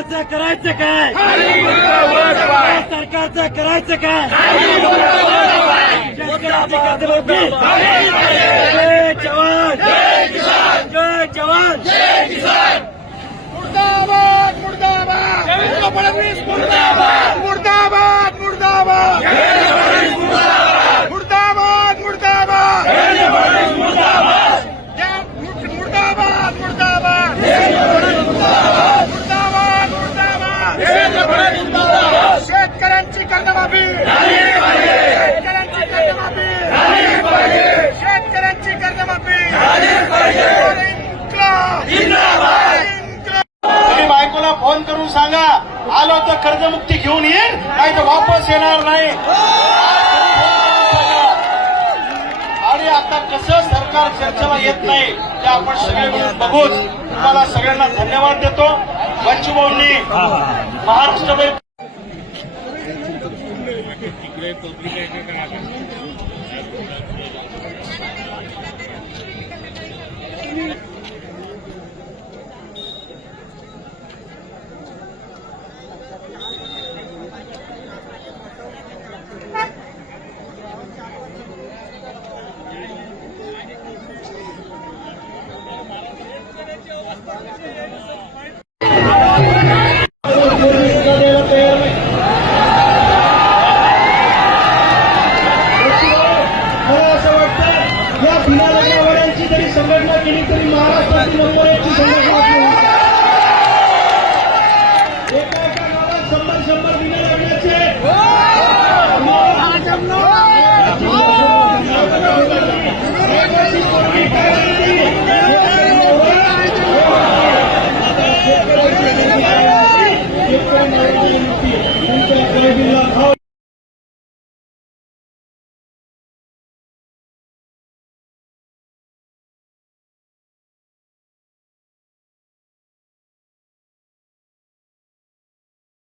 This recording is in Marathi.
सरकारचं करायचं काय? सरकारचं करायचं काय? जवान जय जवान. जय जवान. मुर्दाबाद मुर्दाबाद. मुर्दाबाद. फोन करून सांगा आलो तर कर्जमुक्ती घेऊन येईल नाही तर वापस येणार नाही. आणि आता कसं सरकार चर्चेला येत नाही ते आपण सगळे मिळून बघूच तुम्हाला सगळ्यांना धन्यवाद देतो. बंचूभाऊंनी महाराष्ट्रभर द्यायला संघटना केली तरी महाराष्ट्रातील नंबर